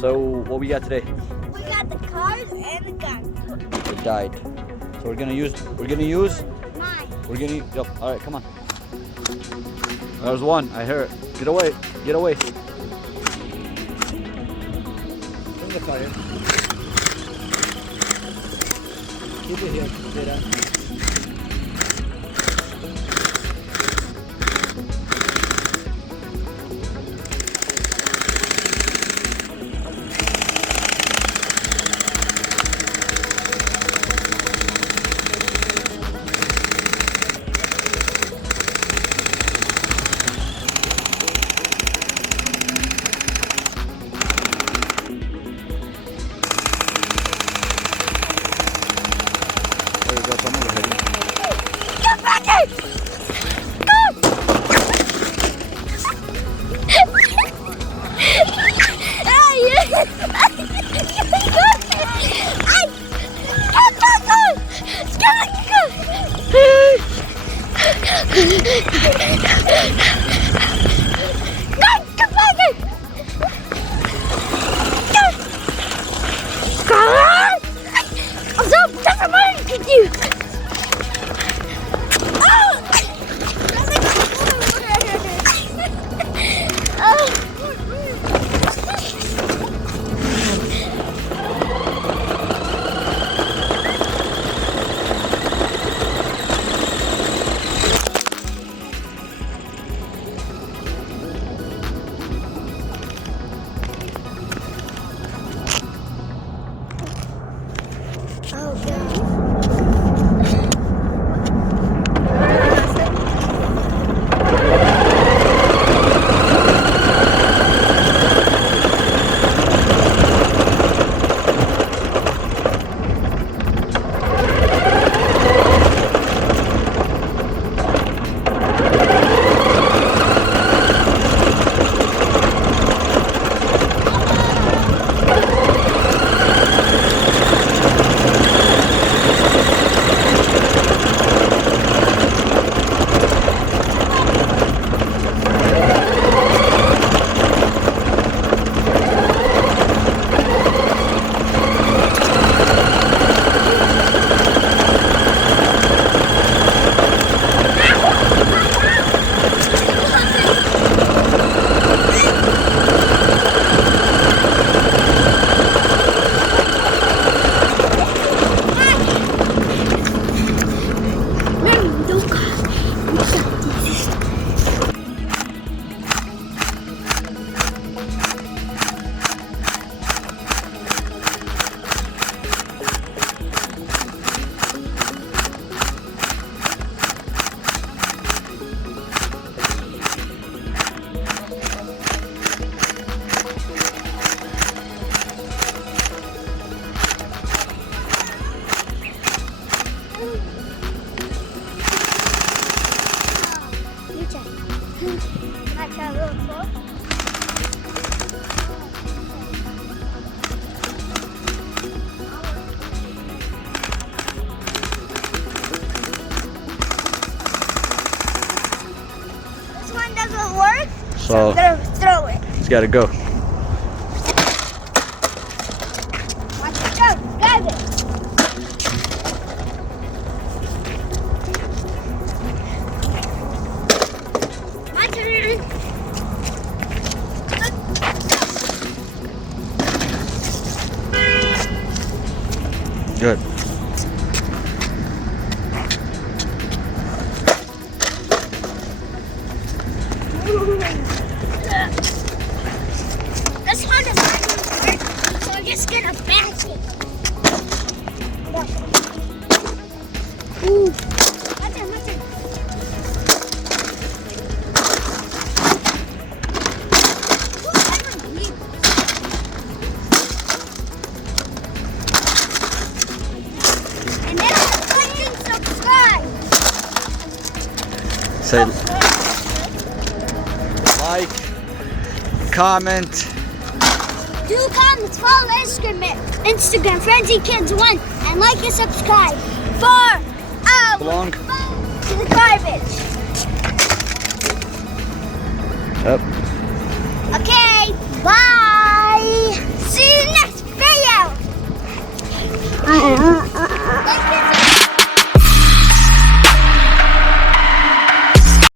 So what we got today? We got the cars and the gun. It died. So we're gonna use Mine. Yep. All right, come on. There's one. I hear it. Get away. Get away. Bring the fire. Keep it here. Stay down. Get back in! Go! So I'm gonna throw it. it's gotta go. Watch it go. Grab it. My turn. Good. This one is not going to work, so I'm just gonna bash it. Ooh. My turn, my turn. And then click and subscribe. Say like, comment. Do comments, follow Instagram, FrenzyKids1, and like and subscribe for our Belong. to the garbage. Yep. Okay.